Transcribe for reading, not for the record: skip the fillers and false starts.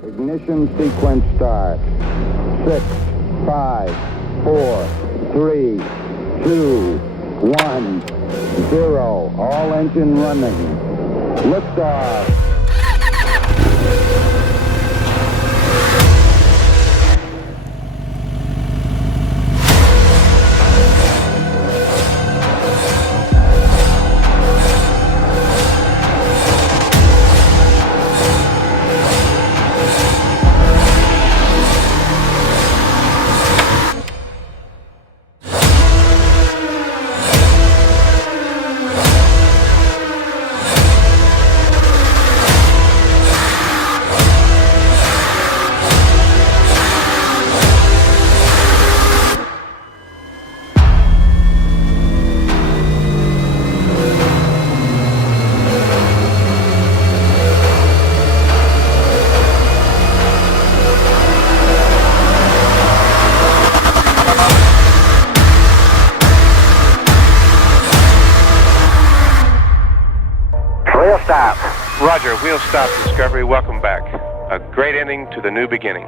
Ignition sequence start. 6, 5, 4, 3, 2, 1, 0. All engine running. Liftoff. Wheel stop. Roger, wheel stop, Discovery. Welcome back. A great ending to the new beginning.